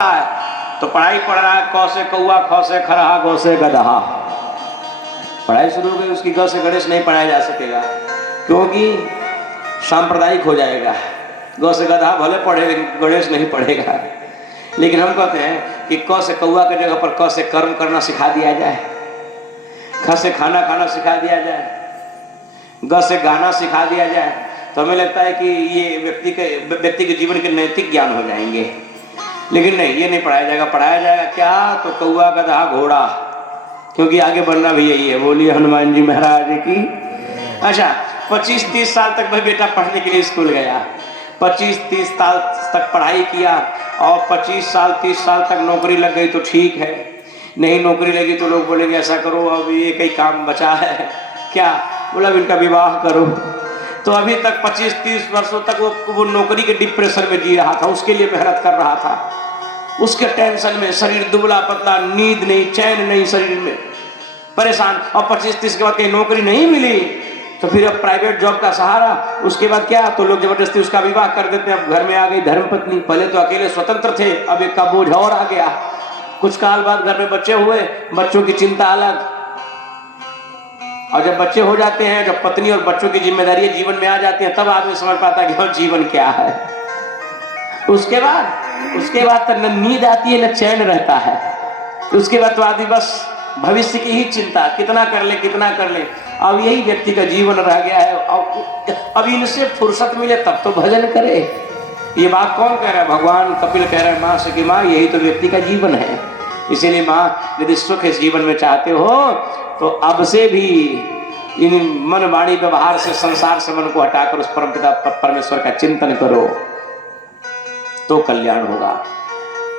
तो पढ़ाई पढ़ रहा है, क से कौआ, ख से खरहा, ग से गदहा। पढ़ाई शुरू हो गई उसकी, ग से गणेश नहीं पढ़ाया जा सकेगा क्योंकि सांप्रदायिक हो जाएगा। ग से गधा भले पढ़े लेकिन गणेश नहीं पढ़ेगा। लेकिन हम कहते हैं कि क से कौआ के जगह पर क से कर्म करना सिखा दिया जाए, ख से खाना खाना सिखा दिया जाए, ग से गाना सिखा दिया जाए, तो हमें लगता है कि ये व्यक्ति के जीवन के नैतिक ज्ञान हो जाएंगे। लेकिन नहीं, ये नहीं पढ़ाया जाएगा। पढ़ाया जाएगा क्या? तो कौआ गधा घोड़ा, क्योंकि आगे बढ़ना भी यही है। बोलिए हनुमान जी महाराज की। अच्छा, 25-30 साल तक भाई बेटा पढ़ने के लिए स्कूल गया, 25-30 साल तक पढ़ाई किया और 25 साल 30 साल तक नौकरी लग गई तो ठीक है, नहीं नौकरी लगी तो लोग बोलेंगे ऐसा करो अब ये कई काम बचा है क्या, बोला इनका विवाह करो। तो अभी तक 25-30 वर्षों तक वो नौकरी के डिप्रेशन में जी रहा था, उसके लिए मेहनत कर रहा था, उसके टेंशन में शरीर दुबला पतला, नींद नहीं, चैन नहीं, शरीर में परेशान। और 25-30 के बाद कहीं नौकरी नहीं मिली तो फिर अब प्राइवेट जॉब का सहारा, उसके बाद क्या, तो लोग जबरदस्ती उसका विवाह कर देते हैं। अब घर में आ गई धर्मपत्नी, पहले तो अकेले स्वतंत्र थे, अब एक का बोझ और आ गया। कुछ काल बाद घर में बच्चे हुए, बच्चों की चिंता अलग। और जब बच्चे हो जाते हैं, जब पत्नी और बच्चों की जिम्मेदारी जीवन में आ जाती है, तब आदमी समझ पाता है कि जीवन क्या है। उसके बाद तो न नींद आती है न चैन रहता है। उसके बाद तो आदमी बस भविष्य की ही चिंता, कितना कर ले कितना कर ले। अब यही व्यक्ति का जीवन रह गया है। अब इनसे फुर्सत मिले तब तो भजन करे। ये बात कौन कह रहा है? भगवान कपिल कह रहे हैं माँ से कि माँ यही तो व्यक्ति का जीवन है। इसीलिए माँ यदि सुख इस जीवन में चाहते हो तो अब से भी इन मन वाणी व्यवहार से, संसार से मन को हटाकर उस परमपिता परमेश्वर का चिंतन करो तो कल्याण होगा।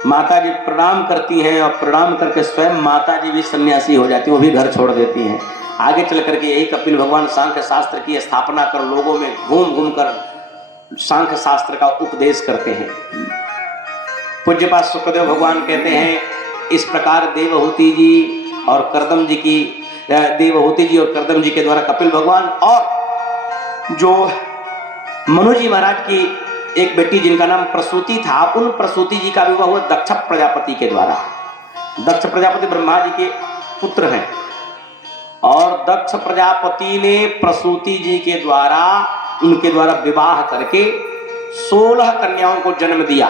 माता जी प्रणाम करती हैं और प्रणाम करके स्वयं माता जी भी सन्यासी हो जाती हैं, वो भी घर छोड़ देती हैं। आगे चल करके यही कपिल भगवान सांख्य शास्त्र की स्थापना कर लोगों में घूम घूम कर सांख्य शास्त्र का उपदेश करते हैं। पूज्यपाद सुखदेव भगवान कहते हैं इस प्रकार देवहूति जी और करदम जी के द्वारा कपिल भगवान और जो मनु जी महाराज की एक बेटी जिनका नाम प्रसूति था, उन प्रसूति जी का विवाह हुआ दक्ष प्रजापति के द्वारा। दक्ष प्रजापति ब्रह्मा जी के पुत्र हैं और दक्ष प्रजापति ने प्रसूति जी के द्वारा, उनके द्वारा विवाह करके 16 कन्याओं को जन्म दिया,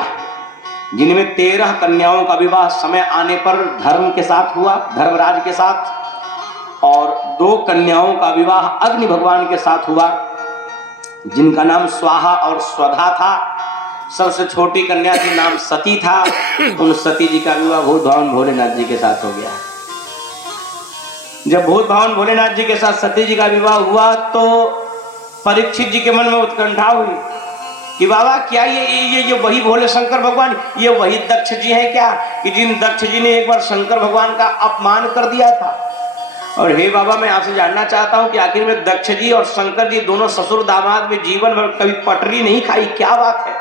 जिनमें 13 कन्याओं का विवाह समय आने पर धर्म के साथ हुआ, धर्मराज के साथ, और 2 कन्याओं का विवाह अग्नि भगवान के साथ हुआ जिनका नाम स्वाहा और स्वधा था। सबसे छोटी कन्या की नाम सती था। उन सती जी का विवाह भूत भवन भोलेनाथ जी के साथ हो गया। जब भूत भवन भोलेनाथ जी के साथ सती जी का विवाह हुआ तो परीक्षित जी के मन में उत्कंठा हुई कि बाबा क्या ये वही भोले शंकर भगवान, ये वही दक्ष जी हैं क्या, कि जिन दक्ष जी ने एक बार शंकर भगवान का अपमान कर दिया था। और हे बाबा, मैं आपसे जानना चाहता हूं कि आखिर में दक्ष जी और शंकर जी दोनों ससुर दामाद में जीवन भर कभी पटरी नहीं खाई, क्या बात है?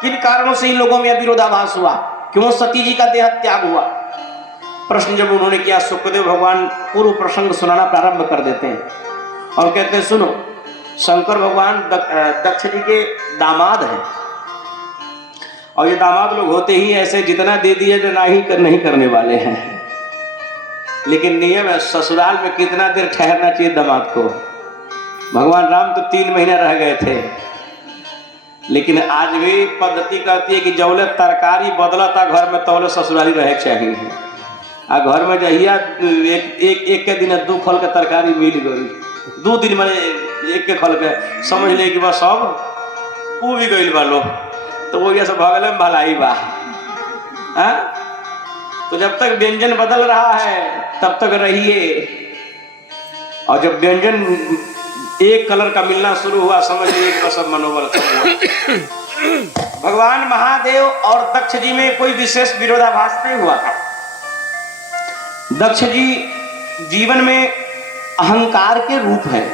किन कारणों से इन लोगों में विरोधाभास हुआ? क्यों सती जी का देह त्याग हुआ? प्रश्न जब उन्होंने किया, सुखदेव भगवान पूर्व प्रसंग सुनाना प्रारंभ कर देते हैं और कहते हैं सुनो, शंकर भगवान दक्ष जी के दामाद हैं और ये दामाद लोग होते ही ऐसे जितना दे दिए जो नहीं करने वाले हैं। लेकिन नियम है, ससुराल में कितना देर ठहरना चाहिए दामाद को। भगवान राम तो 3 महीने रह गए थे, लेकिन आज भी पद्धति कहती है कि जौले तरकारी बदलता घर में तौले ससुराली रहे चाहिए। आ घर में जहिया एक के दिन 2 खल के तरकारी मिल गई, 2 दिन में एक के खल के समझ ले कि बस सब ऊ भी गई बा लोग, तो वो ये सब भगले में भलाई बा। तो जब तक व्यंजन बदल रहा है तब तक रहिए, और जब व्यंजन एक कलर का मिलना शुरू हुआ समझ लीजिए कि सब मनोबल हुआ। भगवान महादेव और दक्ष जी में कोई विशेष विरोधाभास नहीं हुआ था। दक्ष जी जीवन में अहंकार के रूप है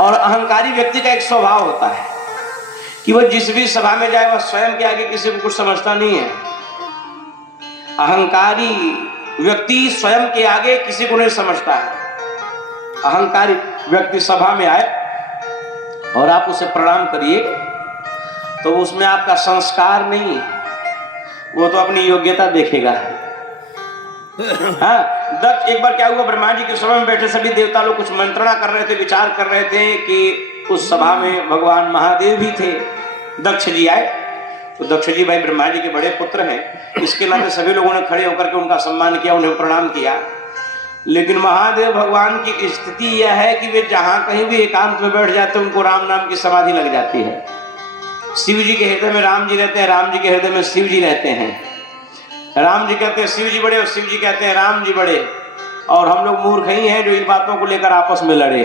और अहंकारी व्यक्ति का एक स्वभाव होता है कि वह जिस भी सभा में जाए वह स्वयं के आगे किसी को कुछ समझता नहीं है। अहंकारी व्यक्ति स्वयं के आगे किसी को नहीं समझता है। अहंकारी व्यक्ति सभा में आए और आप उसे प्रणाम करिए तो उसमें आपका संस्कार नहीं, वो तो अपनी योग्यता देखेगा। हाँ, दक्ष एक बार क्या हुआ, ब्रह्मा जी के सभा में बैठे सभी देवता लोग कुछ मंत्रणा कर रहे थे, विचार कर रहे थे कि उस सभा में भगवान महादेव भी थे। दक्ष जी आए, तो दक्ष जी भाई ब्रह्मा जी के बड़े पुत्र हैं, इसके नाते सभी लोगों ने खड़े होकर के उनका सम्मान किया, उन्हें प्रणाम किया। लेकिन महादेव भगवान की स्थिति यह है कि वे जहां कहीं भी एकांत में बैठ जाते हैं उनको राम नाम की समाधि लग जाती है। शिव जी के हृदय में राम जी रहते हैं, राम जी के हृदय में शिव जी रहते हैं। राम जी कहते हैं शिव जी बड़े और शिव जी कहते हैं राम जी बड़े, और हम लोग मूर्ख ही हैं जो इन बातों को लेकर आपस में लड़े।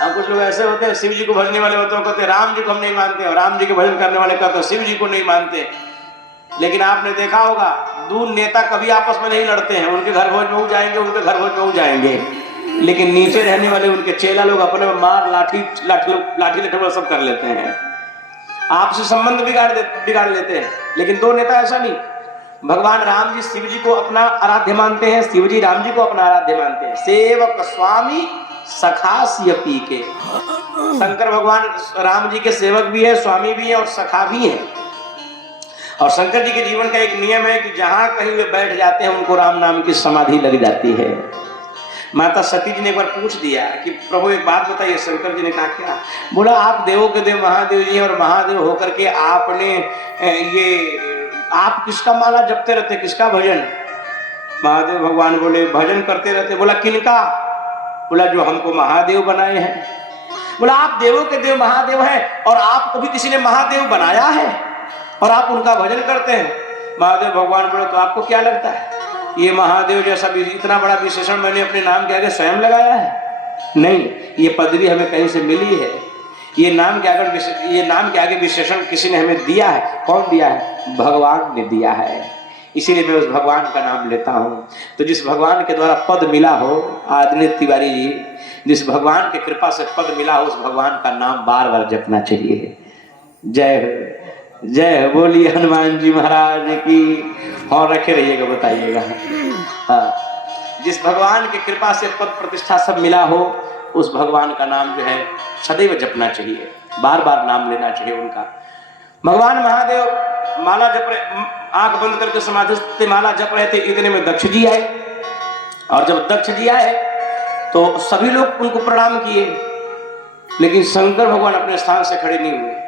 अब कुछ लोग ऐसे होते हैं, शिव जी को भजने वाले होते हैं कहते हैं राम जी को हम नहीं मानते, और राम जी के भजन करने वाले कहते हैं शिव जी को नहीं मानते। लेकिन आपने देखा होगा दूर नेता कभी आपस में नहीं लड़ते हैं, उनके घर भोज में जाएंगे, उनके घर भोज में जाएंगे, लेकिन नीचे रहने वाले उनके चेला लोग अपने में मार लाठी लठोड़ा सब कर लेते हैं, आपसे संबंध बिगाड़ लेते हैं। लेकिन दो नेता ऐसा नहीं, भगवान राम जी शिव जी को अपना आराध्य मानते हैं, शिव जी राम जी को अपना आराध्य मानते हैं। सेवक स्वामी सखा सियपी के, शंकर भगवान राम जी के सेवक भी है, स्वामी भी है और सखा भी है। और शंकर जी के जीवन का एक नियम है कि जहां कहीं वे बैठ जाते हैं उनको राम नाम की समाधि लग जाती है। माता सती जी ने एक बार पूछ दिया कि प्रभु एक बात बताइए। शंकर जी ने कहा क्या? बोला आप देवों के देव महादेव जी हैं, और महादेव होकर के आपने आप किसका माला जपते रहते, किसका भजन? महादेव भगवान बोले भजन करते रहते। बोला किनका? बोला जो हमको महादेव बनाए हैं। बोला आप देवों के देव महादेव हैं और आपको भी किसी ने महादेव बनाया है और आप उनका भजन करते हैं? महादेव भगवान बोले तो आपको क्या लगता है ये महादेव जैसा इतना बड़ा विशेषण मैंने अपने नाम के आगे स्वयं लगाया है? नहीं, ये पदवी हमें कहीं से मिली है। ये नाम के आगे विशेषण किसी ने हमें दिया है। कौन दिया है? भगवान ने दिया है। इसीलिए मैं उस भगवान का नाम लेता हूँ। तो जिस भगवान के द्वारा पद मिला हो, आदरणीय तिवारी जी, जिस भगवान की कृपा से पद मिला हो उस भगवान का नाम बार बार जपना चाहिए। जय हो, जय हो, बोलिए हनुमान जी महाराज की। और रखे रहिएगा, बताइएगा। हाँ, जिस भगवान की कृपा से पद प्रतिष्ठा सब मिला हो उस भगवान का नाम जो है सदैव जपना चाहिए, बार बार नाम लेना चाहिए उनका। भगवान महादेव माला जप रहे, आंख बंद करके समाधि से माला जप रहे थे, इतने में दक्ष जी आए। और जब दक्ष जी आए तो सभी लोग उनको प्रणाम किए, लेकिन शंकर भगवान अपने स्थान से खड़े नहीं हुए।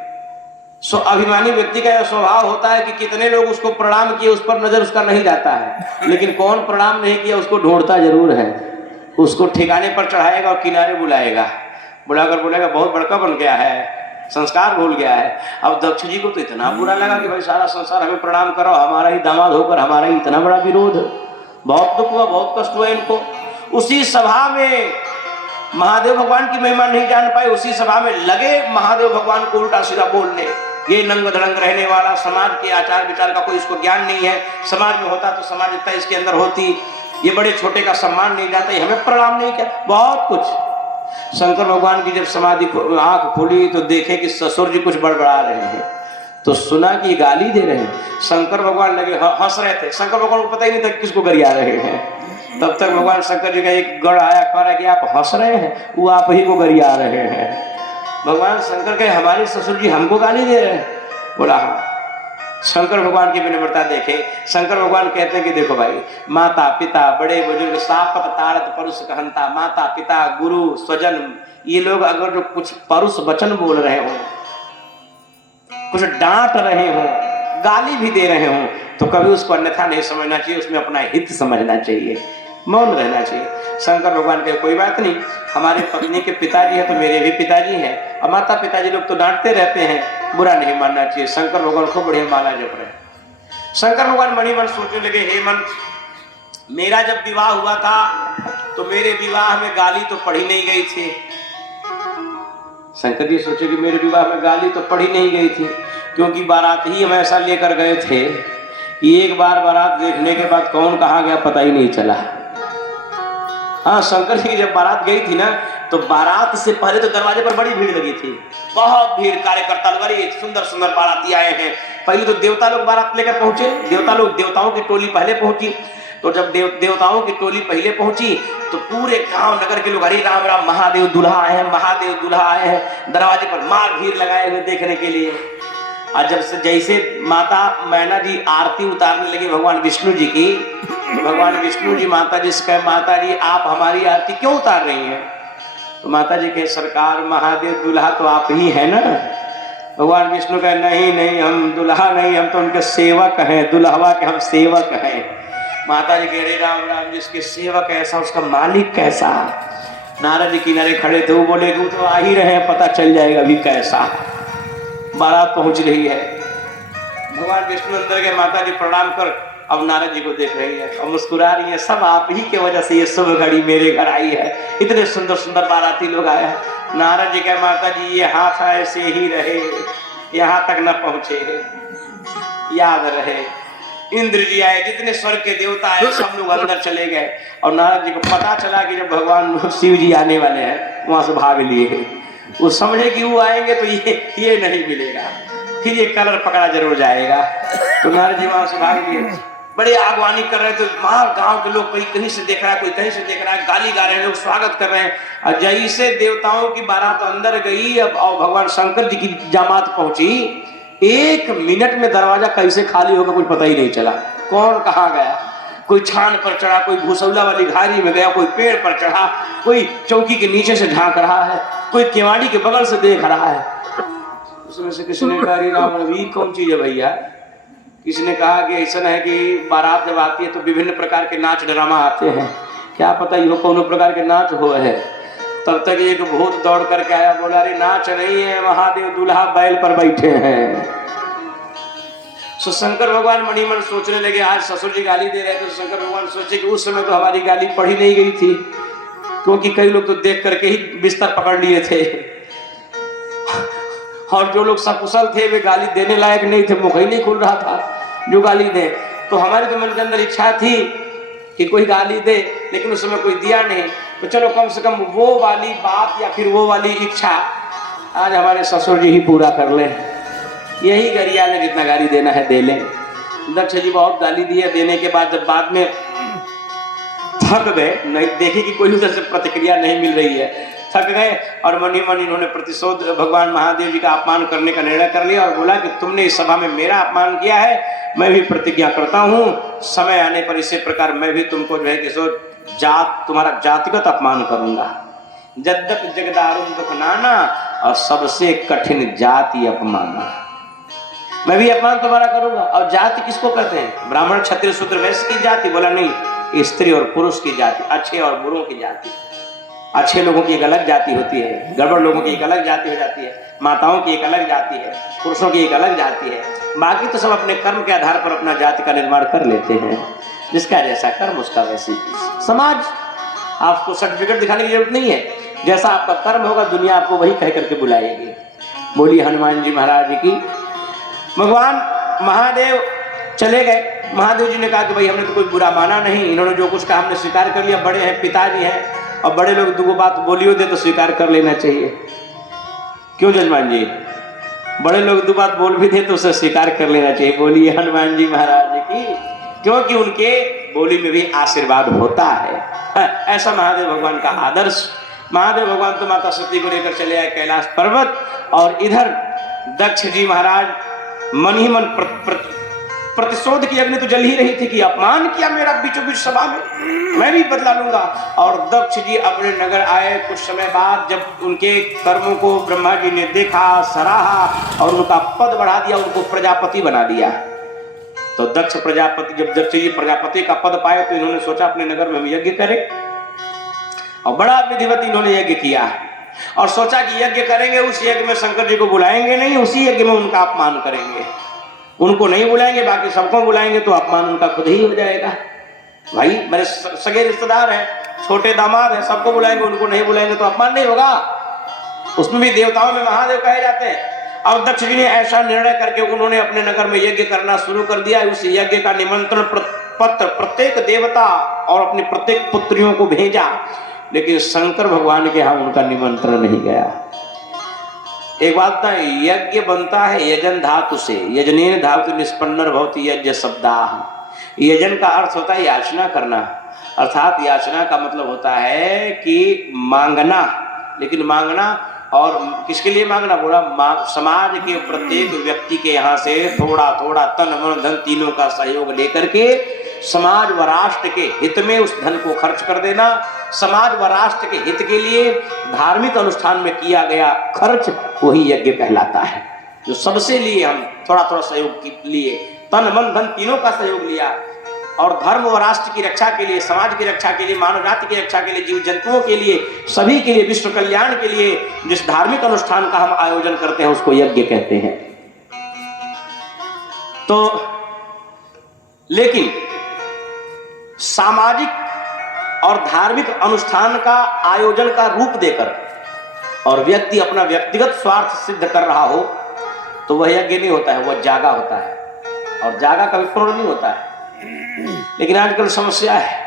सो अभिमानी व्यक्ति का यह स्वभाव होता है कि कितने लोग उसको प्रणाम किए उस पर नजर उसका नहीं जाता है, लेकिन कौन प्रणाम नहीं किया उसको ढूंढता जरूर है, उसको ठिकाने पर चढ़ाएगा और किनारे बुलाएगा, बुलाकर बोलेगा बहुत बड़का बन गया है, संस्कार भूल गया है। अब दक्ष जी को तो इतना बुरा लगा कि भाई सारा संसार हमें प्रणाम करो, हमारा ही दामाद होकर हमारा ही इतना बड़ा विरोध। बहुत दुख हुआ, बहुत कष्ट हुआ इनको। उसी सभा में महादेव भगवान की महिमा नहीं जान पाए, उसी सभा में लगे महादेव भगवान को उल्टा सीधा बोलने। ये नंग धड़ंग रहने वाला, समाज के आचार विचार का कोई इसको ज्ञान नहीं है, समाज में होता तो सामाजिकता इसके अंदर होती, ये बड़े छोटे का सम्मान नहीं जाता, हमें प्रणाम नहीं किया, बहुत कुछ। शंकर भगवान की जब समाधि आंख खुली तो देखे कि ससुर जी कुछ बड़बड़ा रहे हैं, तो सुना कि गाली दे रहे हैं। शंकर भगवान लगे हंस रहे थे, शंकर भगवान को पता ही नहीं था किसको गरिया रहे हैं। तब तक भगवान शंकर जी का एक गढ़ आया, कह रहा कि आप हंस रहे हैं, वो आप ही को गरिया रहे हैं। भगवान शंकर कहे हमारे ससुर जी हमको गाली दे रहे हैं? बोला हाँ। शंकर भगवान की विनम्रता देखे, शंकर भगवान कहते हैं कि देखो भाई, माता पिता बड़े बुजुर्ग सापत तारत परुष कहनता, माता पिता गुरु स्वजन, ये लोग अगर जो कुछ परुष वचन बोल रहे हो, कुछ डांट रहे हो, गाली भी दे रहे हो, तो कभी उसको अन्यथा नहीं समझना चाहिए, उसमें अपना हित समझना चाहिए, मौन रहना चाहिए। शंकर भगवान के कोई बात नहीं, हमारे पत्नी के पिताजी है तो मेरे भी पिताजी हैं, और माता पिताजी लोग तो डांटते रहते हैं, बुरा नहीं मानना चाहिए। शंकर भगवान खूब बढ़िया माला जप रहे। शंकर भगवान मणि मन सोचने लगे, हे मन, मेरा जब विवाह हुआ था तो मेरे विवाह में गाली तो पढ़ी नहीं गई थी। शंकर जी सोचे कि मेरे विवाह में गाली तो पढ़ी नहीं गई थी, क्योंकि बारात ही हम ऐसा लेकर गए थे कि एक बार बारात देखने के बाद कौन कहाँ गया पता ही नहीं चला। हाँ, शंकर जी की जब बारात गई थी ना, तो बारात से पहले तो दरवाजे पर बड़ी भीड़ लगी थी, बहुत भीड़, कार्यकर्ता लोग, बड़ी सुंदर सुंदर बाराती आए हैं। पहले तो देवता लोग बारात लेकर पहुंचे, देवताओं की टोली पहले पहुंची। तो जब देवताओं की टोली पहले पहुंची तो पूरे गांव नगर के लोग हरे राम राम, महादेव दूल्हा आए हैं, महादेव दूल्हा आए हैं, दरवाजे पर मार भीड़ लगाए हुए देखने के लिए। और जब से जैसे माता मैना जी आरती उतारने लगी भगवान विष्णु जी की, तो भगवान विष्णु जी माता जी से कहे, माता जी आप हमारी आरती क्यों उतार रही हैं? तो माता जी के सरकार महादेव दूल्हा तो आप ही है ना। भगवान विष्णु कहे, नहीं नहीं, हम दूल्हा नहीं, हम तो उनके सेवक हैं, दुल्हवा के हम सेवक हैं। माता जी कह रहे, राम राम, जिसके सेवक ऐसा उसका मालिक कैसा? नारद जी किनारे खड़े थे, वो बोले कि वो तो आ ही रहे हैं, पता चल जाएगा अभी कैसा। बारात पहुंच रही है, भगवान विष्णु अंदर गए, माता जी प्रणाम कर अब नारद जी को देख रही है और मुस्कुरा रही है, सब आप ही के वजह से ये शुभ घड़ी मेरे घर आई है, इतने सुंदर सुंदर बाराती लोग आए हैं। नारद जी कहे, माता जी ये हाथ ऐसे ही रहे, यहाँ तक न पहुंचे, याद रहे। इंद्र जी आए, जितने स्वर्ग के देवता आए सब लोग अंदर चले गए और नारद जी को पता चला कि जब भगवान शिव जी आने वाले हैं, वहां से भाग लिए गए। वो समझे कि वो आएंगे तो ये नहीं मिलेगा, फिर ये कलर पकड़ा जरूर जाएगा। तो नारद जी वहां से भाग लिए, बड़े आगवानी कर रहे थे, वहां गांव के लोग कोई कहीं से देख रहा है, कोई कहीं से देख रहा है, गाली गा रहे हैं, लोग स्वागत कर रहे हैं। और जैसे देवताओं की बारात अंदर गई अब और भगवान शंकर जी की जामात पहुंची, 1 मिनट में दरवाजा कैसे खाली होगा कुछ पता ही नहीं चला। कौन कहाँ गया, कोई छान पर चढ़ा, कोई भूसौला वाली घारी में गया, कोई पेड़ पर चढ़ा, कोई चौकी के नीचे से झांक रहा है, कोई केवाड़ी के बगल से देख रहा है। उसमें से किसी ने कहा, राम रवि कौन चीज है भैया? किसी ने कहा कि ऐसा है कि बारात जब आती है तो विभिन्न प्रकार के नाच ड्रामा आते हैं, क्या पता ये कौन प्रकार के नाच हो है। तब तक एक भूत दौड़ करके आया, बोला, अरे नाच नहीं है, महादेव दूल्हा बैल पर बैठे हैं। सो शंकर भगवान मनी मन सोचने लगे, आज ससुर जी गाली दे रहे थे। तो शंकर भगवान सोचे कि उस समय तो हमारी गाली पढ़ी नहीं गई थी, क्योंकि कई लोग तो देख करके ही बिस्तर पकड़ लिए थे और जो लोग सकुशल थे वे गाली देने लायक नहीं थे, मुख ही नहीं खुल रहा था जो गाली दे। तो हमारे तो मन के अंदर इच्छा थी कि कोई गाली दे, लेकिन उस समय कोई दिया नहीं। तो चलो कम से कम वो वाली बात या फिर वो वाली इच्छा आज हमारे ससुर जी ही पूरा कर ले, यही गरिया ने जितना गाली देना है दे लें। दक्ष जी बहुत गाली दिए, देने के बाद जब बाद में थक गए, नहीं देखे कि कोई उधर से प्रतिक्रिया नहीं मिल रही है, थक गए और मनी मन इन्होंने प्रतिशोध भगवान महादेव जी का अपमान करने का निर्णय कर लिया और बोला कि तुमने इस सभा में मेरा अपमान किया है, मैं भी प्रतिज्ञा करता हूँ समय आने पर इसी प्रकार मैं भी तुमको जो है कि सो तुम्हारा जातिगत अपमान करूंगा। जद्दक जगदारुण दुख नाना, और सबसे कठिन जाति अपमान, मैं भी अपमान तुम्हारा करूंगा। और जाति किसको कहते हैं? ब्राह्मण क्षत्रिय शूद्र वैश्य की जाति? बोला नहीं, स्त्री और पुरुष की जाति, अच्छे और बुरों की जाति। अच्छे लोगों की एक अलग जाति होती है, गड़बड़ लोगों की एक अलग जाति हो जाती है, माताओं की एक अलग जाति है, पुरुषों की एक अलग जाति है। बाकी तो सब अपने कर्म के आधार पर अपना जाति का निर्माण कर लेते हैं, जिसका जैसा कर्म उसका वैसी समाज। आपको सर्टिफिकेट दिखाने की जरूरत नहीं है, जैसा आपका कर्म होगा दुनिया आपको वही कह करके बुलाएगी। बोलिए हनुमान जी महाराज की। भगवान महादेव चले गए। महादेव जी ने कहा कि भाई हमने तो कोई बुरा माना नहीं, इन्होंने जो कुछ कहा हमने स्वीकार कर लिया, बड़े हैं, पिताजी हैं, और बड़े लोग दो बात बोलियो दे तो स्वीकार कर लेना चाहिए। क्यों जजमान जी? बड़े लोग दो बात बोल भी दे तो उसे स्वीकार कर लेना चाहिए। बोलिए हनुमान जी महाराज की, क्योंकि उनके बोली में भी आशीर्वाद होता है। ऐसा महादेव भगवान का आदर्श। महादेव भगवान तो माता सती को लेकर चले आए कैलाश पर्वत, और इधर दक्ष जी महाराज मन ही मन प्रतिशोध की अग्नि तो जल ही रही थी कि अपमान किया मेरा बीचों बीच सभा में, मैं भी बदला लूंगा। और दक्ष जी अपने नगर आए कुछ समय बाद, जब उनके कर्मों को ब्रह्मा जी ने देखा, सराहा और उनका पद बढ़ा दिया, उनको प्रजापति बना दिया। तो दक्ष प्रजापति, जब दक्ष जी प्रजापति का पद पाए तो इन्होंने सोचा अपने नगर में यज्ञ करें, और बड़ा विधिवत इन्होंने यज्ञ किया और सोचा कि यज्ञ करेंगे, उस यज्ञ में शंकर जी को बुलाएंगे नहीं, उसी यज्ञ में उनका अपमान करेंगे। उनको नहीं बुलाएंगे, बाकी सबको बुलाएंगे तो अपमान उनका खुद ही हो जाएगा। भाई मेरे सगे रिश्तेदार हैं, छोटे दामाद हैं, सबको बुलाएंगे, उनको नहीं बुलाएंगे तो अपमान नहीं होगा। उसमें भी देवताओं में महादेव कहे जाते हैं। और दक्ष जी ने ऐसा निर्णय करके उन्होंने अपने नगर में यज्ञ करना शुरू कर दिया। उस यज्ञ का निमंत्रण पत्र प्रत्येक देवता और अपनी प्रत्येक पुत्रियों को भेजा, लेकिन शंकर भगवान के यहाँ उनका निमंत्रण नहीं गया। एक बात था, यज्ञ बनता है यजन धातु से, यजनेन धातु निष्पन्नर भवति यज्ञ शब्दाः। यजन का अर्थ होता है याचना करना, अर्थात याचना का मतलब होता है कि मांगना, लेकिन मांगना और किसके लिए मांगना? बोला समाज के प्रत्येक व्यक्ति के यहाँ से थोड़ा थोड़ा तन मन धन तीनों का सहयोग लेकर के समाज व राष्ट्र के हित में उस धन को खर्च कर देना। समाज व राष्ट्र के हित के लिए धार्मिक अनुष्ठान में किया गया खर्च वही यज्ञ कहलाता है। जो सबसे लिए हम थोड़ा थोड़ा सहयोग लिए, तन मन धन तीनों का सहयोग लिया और धर्म व राष्ट्र की रक्षा के लिए, समाज की रक्षा के लिए, मानव जाति की रक्षा के लिए, जीव जंतुओं के लिए, सभी के लिए, विश्व कल्याण के लिए जिस धार्मिक अनुष्ठान का हम आयोजन करते हैं उसको यज्ञ कहते हैं। तो लेकिन सामाजिक और धार्मिक अनुष्ठान का आयोजन का रूप देकर और व्यक्ति अपना व्यक्तिगत स्वार्थ सिद्ध कर रहा हो तो वह यज्ञ नहीं होता है, वह जागा होता है। और जागा कभी पूर्ण नहीं होता है। लेकिन आजकल समस्या है,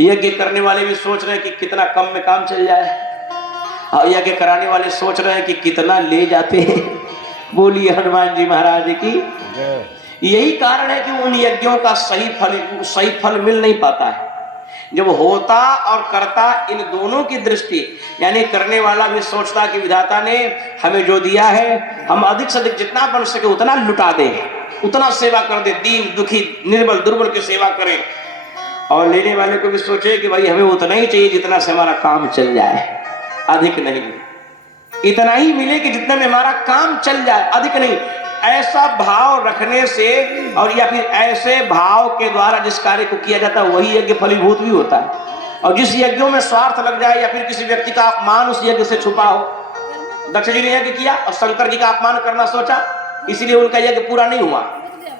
यज्ञ करने वाले भी सोच रहे हैं कि कितना कम में काम चल जाए और यज्ञ कराने वाले सोच रहे हैं कि कितना ले जाते हैं। बोलिए हनुमान जी महाराज की। यही कारण है कि उन यज्ञों का सही फल मिल नहीं पाता है। जब होता और करता इन दोनों की दृष्टि, यानी करने वाला भी सोचता कि विधाता ने हमें जो दिया है हम अधिक से अधिक जितना बन सके उतना लुटा दें, उतना सेवा कर दे, दीन दुखी निर्बल दुर्बल की सेवा करें। और लेने वाले को भी सोचे कि भाई हमें उतना ही चाहिए जितना से हमारा काम चल जाए, अधिक नहीं, इतना ही मिले कि जितना में हमारा काम चल जाए, अधिक नहीं। ऐसा भाव रखने से और या फिर ऐसे भाव के द्वारा जिस कार्य को किया जाता है वही यज्ञ फलीभूत भी होता है। और जिस यज्ञों में स्वार्थ लग जाए या फिर किसी व्यक्ति का अपमान उस यज्ञ से छुपा हो, दक्ष जी ने यज्ञ किया और शंकर जी का अपमान करना सोचा, इसलिए उनका यज्ञ पूरा नहीं हुआ।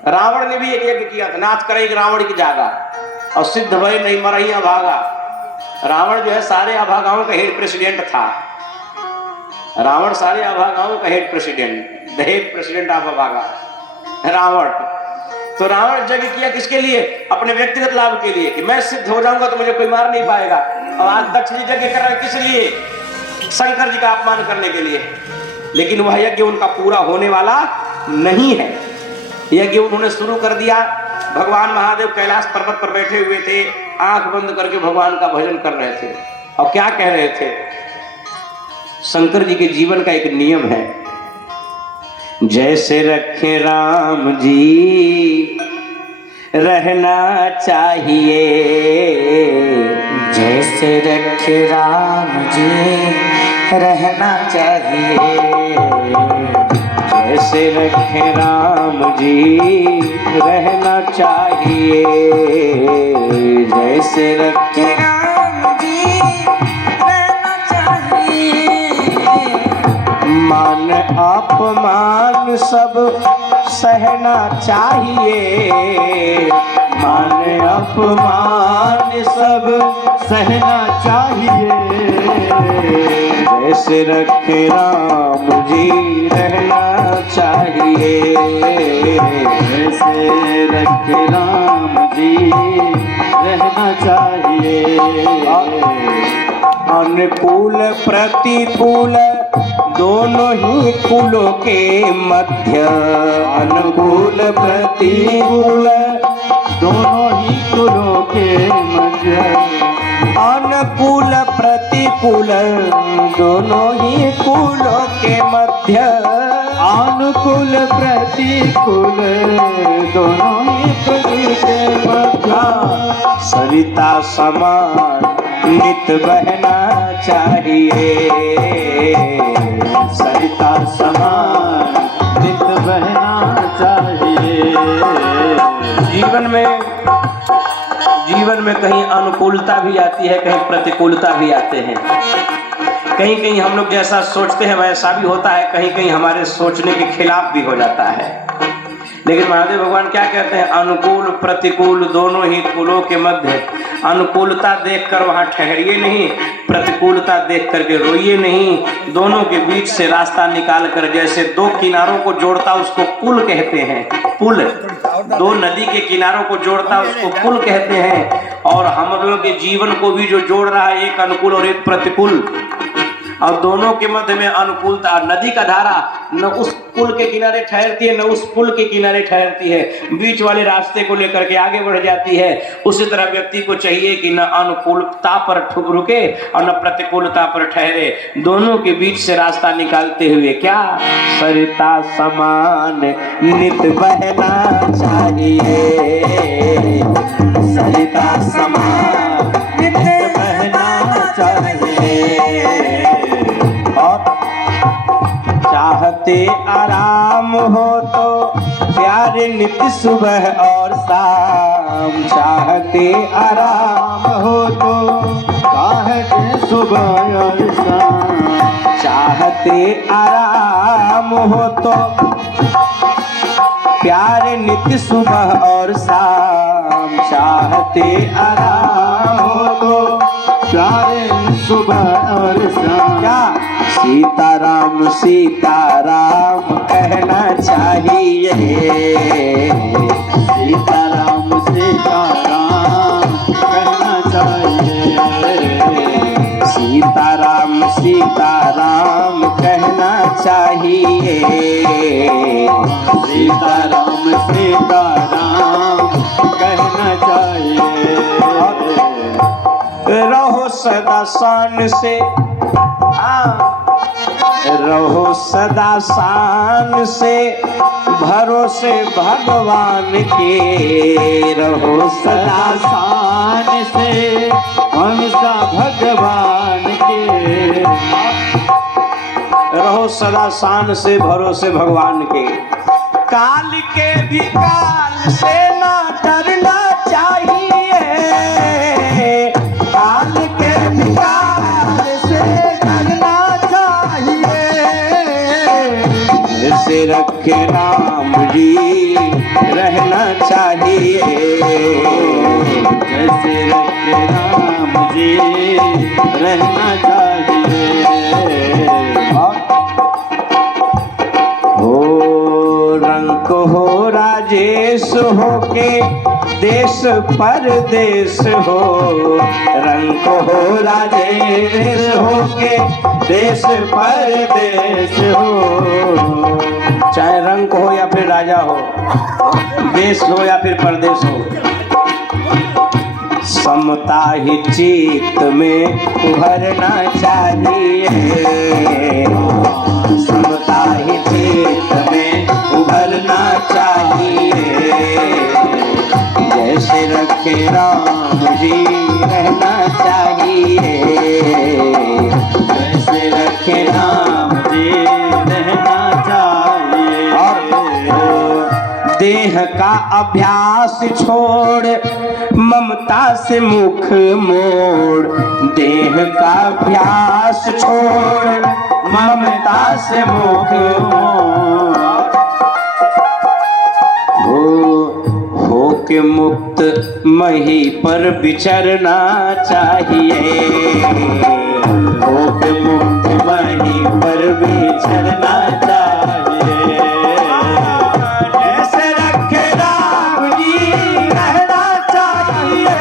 रावण ने भी एक यज्ञ किया था, नाच करे रावण की जागा और सिद्ध भय नहीं मरही अभागा। रावण जो है सारे अभागाओं का हेड प्रेसिडेंट था। रावण सारे अभागाओं का head president, the head president of अभागा रावण। तो रावण यज्ञ किया किसके लिए? अपने व्यक्तिगत लाभ के लिए कि मैं सिद्ध हो जाऊंगा तो मुझे कोई मार नहीं पाएगा। और आज दक्ष जी यज्ञ कर रहे किस लिए? शंकर जी का अपमान करने के लिए। लेकिन वह यज्ञ उनका पूरा होने वाला नहीं है। यज्ञ उन्होंने शुरू कर दिया। भगवान महादेव कैलाश पर्वत पर बैठे हुए थे, आंख बंद करके भगवान का भजन कर रहे थे। और क्या कह रहे थे? शंकर जी के जीवन का एक नियम है, जैसे रखे राम जी रहना चाहिए, जैसे रखे राम जी रहना चाहिए, जैसे रखे राम जी रहना चाहिए, जैसे रखे राम जी रहना चाहिए। मान अपमान सब सहना चाहिए, मान अपमान सब सहना चाहिए, जैसे रखे राम जी रहना चाहिए, जैसे रखे राम जी रहना चाहिए। अनुकूल प्रतिकूल दोनों ही कुलों के मध्य, अनुकूल प्रतिकूल दोनों ही कुलों के मध्य, अनुकूल प्रतिकूल दोनों ही कुलों के मध्य, अनुकूल प्रतिकूल दोनों ही कुलों के मध्य, सरिता समान नित बहना चाहिए, सरिता समान नित बहना चाहिए। जीवन में कहीं अनुकूलता भी आती है, कहीं प्रतिकूलता भी आते हैं। कहीं कहीं हम लोग जैसा सोचते हैं वैसा भी होता है, कहीं कहीं हमारे सोचने के खिलाफ भी हो जाता है। लेकिन महादेव भगवान क्या कहते हैं? अनुकूल प्रतिकूल दोनों ही कुलों के मध्य। अनुकूलता देखकर वहां ठहरिए नहीं, प्रतिकूलता देख करके रोइए नहीं। दोनों के बीच से रास्ता निकाल कर, जैसे दो किनारों को जोड़ता उसको पुल कहते हैं। पुल दो नदी के किनारों को जोड़ता उसको पुल कहते हैं। और हम लोगों के जीवन को भी जो जोड़ रहा है, एक अनुकूल और एक प्रतिकूल, और दोनों के मध्य में अनुकूलता। नदी का धारा न उस पुल के किनारे ठहरती है न उस पुल के किनारे ठहरती है, बीच वाले रास्ते को लेकर के आगे बढ़ जाती है। उसी तरह व्यक्ति को चाहिए कि न अनुकूलता पर रुके और न प्रतिकूलता पर ठहरे, दोनों के बीच से रास्ता निकालते हुए क्या सरिता समान नित बहना चाहिए, सरिता समान नित बहना चाहिए। और चाहते आराम हो तो प्यार नित सुबह और शाम, चाहते आराम हो तो चाहते सुबह और शाम, चाहते आराम हो तो प्यार नित सुबह और शाम, चाहते आराम हो तो प्यारे सुबह और शाम। क्या सीताराम सीताराम कहना चाहिए, सीताराम सीताराम कहना चाहिए, सीताराम सीताराम कहना चाहिए, सीताराम सीताराम कहना चाहिए। रहो सदा शान से, रहो सदा शान से भरोसे भगवान के, रहो सदा शान से हमेशा भगवान के, रहो सदा शान से भरोसे भगवान के। काल के भी काल से ना डरना चाहिए, काल के भी काल से डरना चाहिए, ऐसे रखे राम जी रहना चाहिए, ऐसे रखे राम जी रहना चाहिए। हो रंग हो राजेश हो के देश परदेश हो, रंग हो राजेश हो के देश परदेश हो, चाहे रंग हो या फिर राजा हो, देश हो या फिर परदेश हो, समता ही चित्त में उभरना चाहिए, समता ही चित्त में उभरना चाहिए, जैसे रखे राम जी रहना चाहिए, जैसे रखे राम जी रहना चाहिए। और देह का अभ्यास छोड़ ममता से मुख मोड़, देह का अभ्यास छोड़ ममता से मुख मोड़, हो के मुक्त मही पर विचरना चाहिए, हो के मुक्त मही पर विचरना चाहिए, जैसे रखे राम जी रहना चाहिए,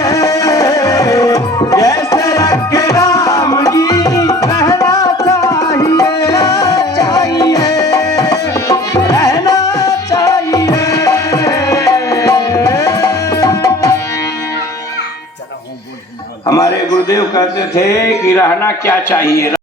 जैसे रखे राम जी रहना चाहिए, चाहिए रहना चाहिए। हमारे गुरुदेव कहते थे कि रहना क्या चाहिए।